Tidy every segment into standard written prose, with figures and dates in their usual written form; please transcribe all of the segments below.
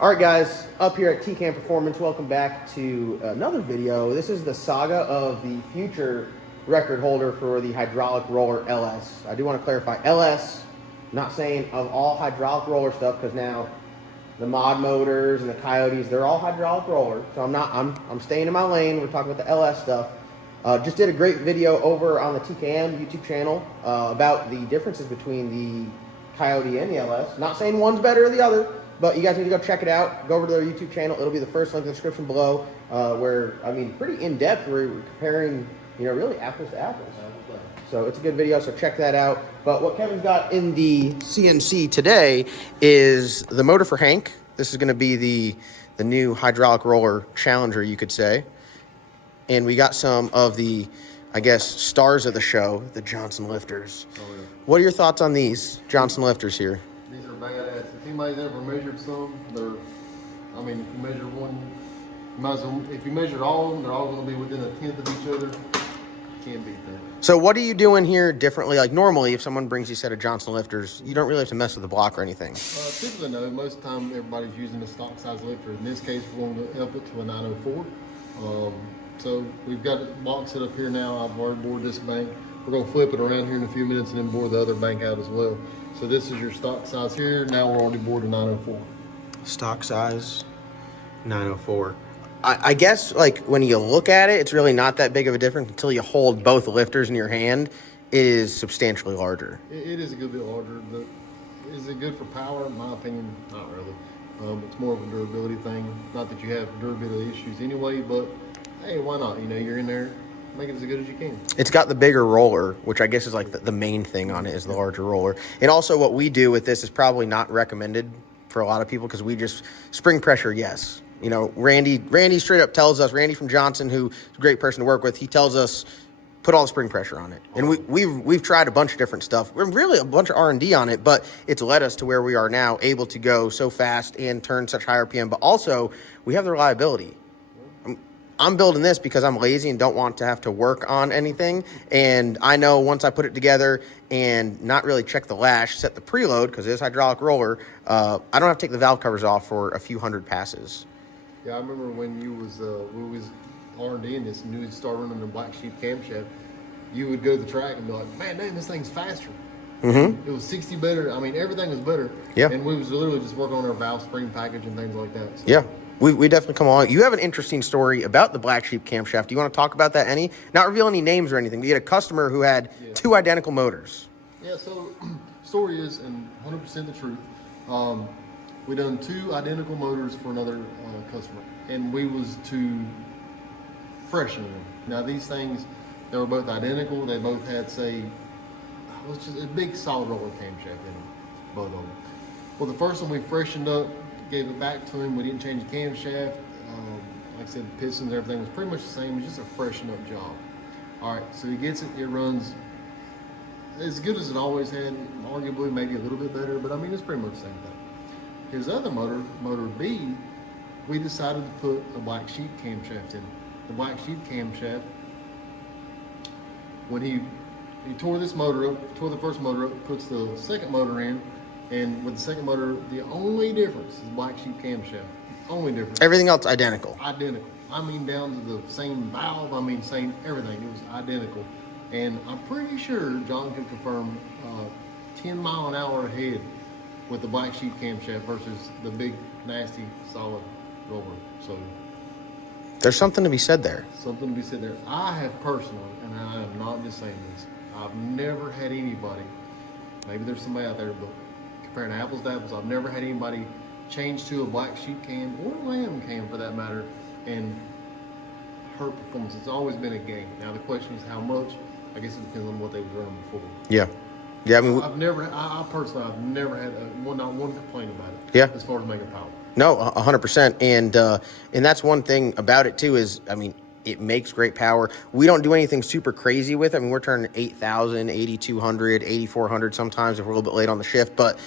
All right, guys, up here at TCAM Performance, welcome back to another video. This is the saga of the future record holder for the hydraulic roller LS. I do want to clarify, LS, not saying of all hydraulic roller stuff, because now the mod motors and the Coyotes, they're all hydraulic roller. So I'm staying in my lane. We're talking about the LS stuff. Just did a great video over on the TKM YouTube channel about the differences between the Coyote and the LS. Not saying one's better or the other, but you guys need to go check it out. Go over to their YouTube channel. It'll be the first link in the description below, where, I mean, pretty in-depth. We're comparing, you know, really apples to apples. So it's a good video, so check that out. But what Kevin's got in the CNC today is the motor for Hank. This is going to be the new hydraulic roller challenger, you could say. And we got some of the, I guess, stars of the show, the Johnson lifters. Oh, yeah. What are your thoughts on these Johnson lifters here? These are badass. If anybody's ever measured some, they're, I mean, if you measure one, if you measured all of them, they're all going to be within a tenth of each other. You can't beat that. So what are you doing here differently? Like normally, if someone brings you a set of Johnson lifters, you don't really have to mess with the block or anything. Typically, no. Most of the time, everybody's using a stock size lifter. In this case, we're going to up it to a 904. So we've got a box set up here now. I've already bored this bank. We're going to flip it around here in a few minutes and then bore the other bank out as well. So this is your stock size here. Now we're already bored a 904. Stock size, 904. I guess, like, when you look at it, it's really not that big of a difference until you hold both lifters in your hand. It is substantially larger. It is a good bit larger. Is it good for power? In my opinion, not really. It's more of a durability thing. Not that you have durability issues anyway, but hey, why not? You know, you're in there, make it as good as you can. It's got the bigger roller, which I guess is like the main thing on it is the larger roller. And also what we do with this is probably not recommended for a lot of people because we just, spring pressure, yes. You know, Randy straight up tells us, Randy from Johnson, who's a great person to work with, he tells us, put all the spring pressure on it. And we've tried a bunch of different stuff. We're really a bunch of R&D on it, but it's led us to where we are now, able to go so fast and turn such high RPM. But also, we have the reliability. I'm building this because I'm lazy and don't want to have to work on anything. And I know once I put it together and not really check the lash, set the preload, because it is hydraulic roller, I don't have to take the valve covers off for a few hundred passes. Yeah, I remember when you was we was R&D in this and you would start running the black sheep camshaft, you would go to the track and be like, man, dang, this thing's faster. Mm-hmm. It was 60 better. I mean, everything was better. Yeah. And we was literally just working on our valve spring package and things like that. So. Yeah. We definitely come along. You have an interesting story about the black sheep camshaft. Do you want to talk about that any? Not reveal any names or anything. We had a customer who had two identical motors. Yeah, so story is, and 100% the truth, we done two identical motors for another customer, and we was to freshen them. Now these things, they were both identical. They both had, say, let's just a big solid roller camshaft in them, both of them. Well, the first one we freshened up, gave it back to him. We didn't change the camshaft. Like I said, the pistons, everything was pretty much the same. It was just a freshen up job. All right, so he gets it. It runs as good as it always had. Arguably, maybe a little bit better, but I mean, it's pretty much the same thing. His other motor, motor B, we decided to put a black sheep camshaft in. The black sheep camshaft, when he tore this motor up, tore the first motor up, puts the second motor in, and with the second motor, the only difference is black sheep camshaft. Only difference. Everything else identical. Identical. I mean, down to the same valve. I mean, same everything. It was identical. And I'm pretty sure John can confirm 10 mile an hour ahead with the black sheep camshaft versus the big, nasty, solid roller. So there's something to be said there. Something to be said there. I have personally, and I am not just saying this, I've never had anybody, maybe there's somebody out there, but comparing apples to apples, I've never had anybody change to a black sheep cam or a lamb cam for that matter and hurt performance. It's always been a gain. Now the question is how much. I guess it depends on what they were running before. Yeah. Yeah, I mean, I personally, I've never had not one complaint about it. Yeah. As far as making power. No, 100%. And that's one thing about it too is, I mean, it makes great power. We don't do anything super crazy with it. I mean, we're turning 8,000, 8,200, 8,400 sometimes if we're a little bit late on the shift, but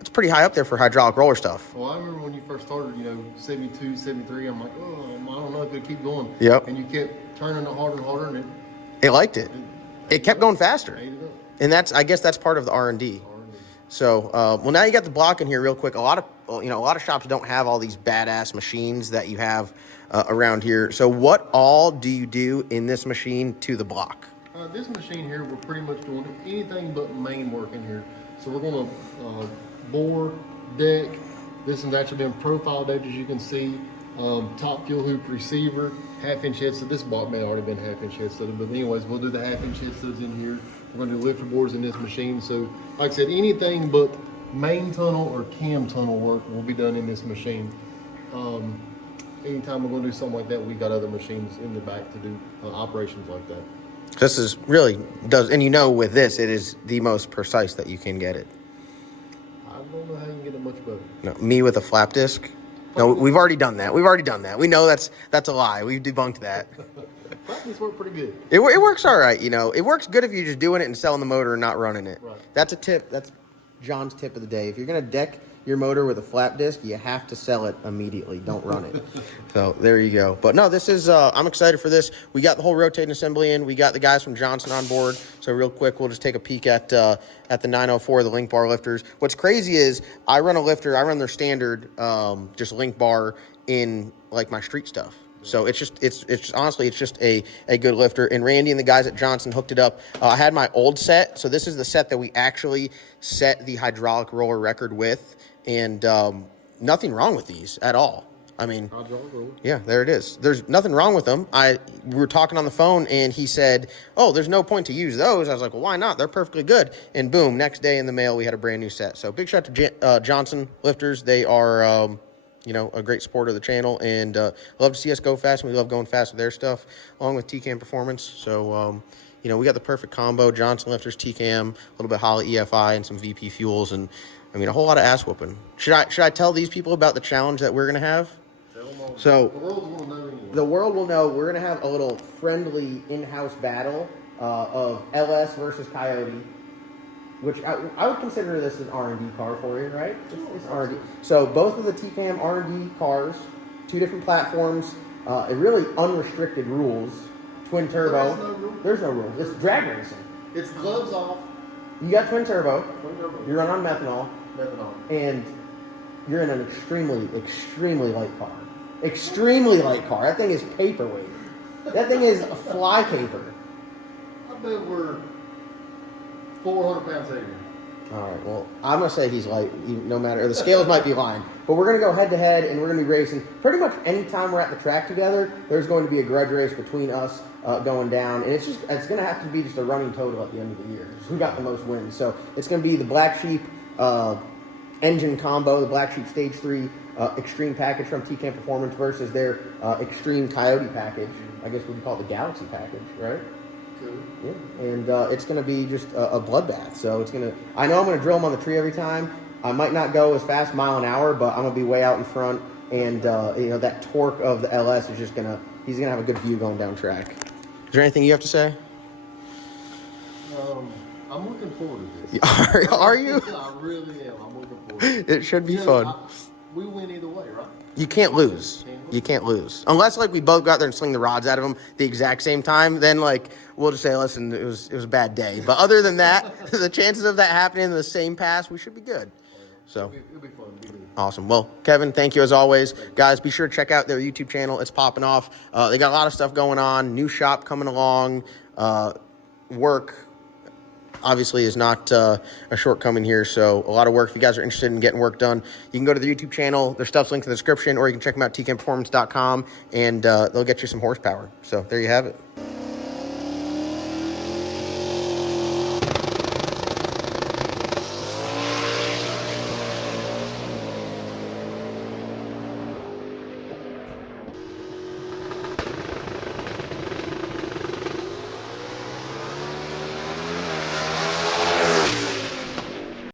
it's pretty high up there for hydraulic roller stuff. Well, I remember when you first started, 72, 73, I'm like, oh, I don't know if it'll keep going. Yep. And you kept turning it harder and harder, and it liked it. It kept going faster. Ate it up. And I guess that's part of the R&D. So, well, now you got the block in here real quick. A lot of shops don't have all these badass machines that you have around here. So what all do you do in this machine to the block? This machine here, we're pretty much doing anything but main work in here. So we're going to bore, deck. This one's actually been profiled edge, as you can see. Top fuel hoop receiver, 1/2-inch head stud. This block may have already been 1/2-inch head stud, but anyways, we'll do the 1/2-inch head studs in here. We're going to do lifter boards in this machine. So, like I said, anything but main tunnel or cam tunnel work will be done in this machine. Anytime we're going to do something like that, we got other machines in the back to do operations like that. This is really does, and with this, it is the most precise that you can get it. I don't know how you can get it much better. No, me with a flap disc. No, we've already done that. We know that's a lie. We've debunked that. Flap discs work pretty good. It works all right. It works good if you're just doing it and selling the motor and not running it. Right. That's a tip. That's John's tip of the day. If you're gonna deck your motor with a flap disc, you have to sell it immediately. Don't run it. So there you go. But no, this is I'm excited for this. We got the whole rotating assembly in. We got the guys from Johnson on board. So real quick, we'll just take a peek at the 904, the link bar lifters. What's crazy is I run a lifter. I run their standard just link bar in like my street stuff. So it's honestly just a good lifter. And Randy and the guys at Johnson hooked it up. I had my old set. So this is the set that we actually set the hydraulic roller record with. And nothing wrong with these at all. I mean, yeah, there it is. There's nothing wrong with them. We were talking on the phone, and he said, "Oh, there's no point to use those." I was like, "Well, why not? They're perfectly good." And boom, next day in the mail, we had a brand new set. So big shout to Johnson Lifters. They are, a great supporter of the channel, and love to see us go fast, and we love going fast with their stuff, along with TCAM Performance. So, we got the perfect combo: Johnson Lifters, TCAM, a little bit Holley EFI, and some VP fuels, and a whole lot of ass whooping. Should I tell these people about the challenge that we're gonna have? So the world will know. We're gonna have a little friendly in-house battle of LS versus Coyote, which I would consider this an R&D car for you, right? It's R&D. So both of the TCAM R&D cars, 2 different platforms, really unrestricted rules. Twin turbo. There's no rules. It's drag racing. It's gloves off. You got twin turbo. You run on methanol. And you're in an extremely, extremely light car. Extremely light car. That thing is paperweight. That thing is a fly paper. I bet we're 400 pounds heavier. All right, well, I'm going to say he's light, no matter. The scales might be lying. But we're going to go head-to-head, and we're going to be racing. Pretty much any time we're at the track together, there's going to be a grudge race between us going down. And it's going to have to be just a running total at the end of the year. Who got the most wins? So it's going to be the Black Sheep engine combo, the Black Sheep Stage 3 Extreme package from TCAM Performance versus their Extreme Coyote package. I guess we would call it the Galaxy package, right? Good. Yeah, and it's going to be just a bloodbath. So I know I'm going to drill them on the tree every time. I might not go as fast, mile an hour, but I'm going to be way out in front. And, that torque of the LS is he's going to have a good view going down track. Is there anything you have to say? I'm looking forward to this. Are you? I really am. I'm looking forward to it. It should be fun. We win either way, right? You can't lose. You can't lose. Unless, we both go out there and sling the rods out of them the exact same time, then, we'll just say, listen, it was a bad day. But other than that, the chances of that happening in the same pass, we should be good. So It'll be fun. It'll be good. Awesome. Well, Kevin, thank you as always. Guys, be sure to check out their YouTube channel. It's popping off. They got a lot of stuff going on. New shop coming along. Work, obviously, is not a shortcoming here. So a lot of work. If you guys are interested in getting work done, you can go to their YouTube channel. Their stuff's linked in the description, or you can check them out at tcamperformance.com, and they'll get you some horsepower. So there you have it.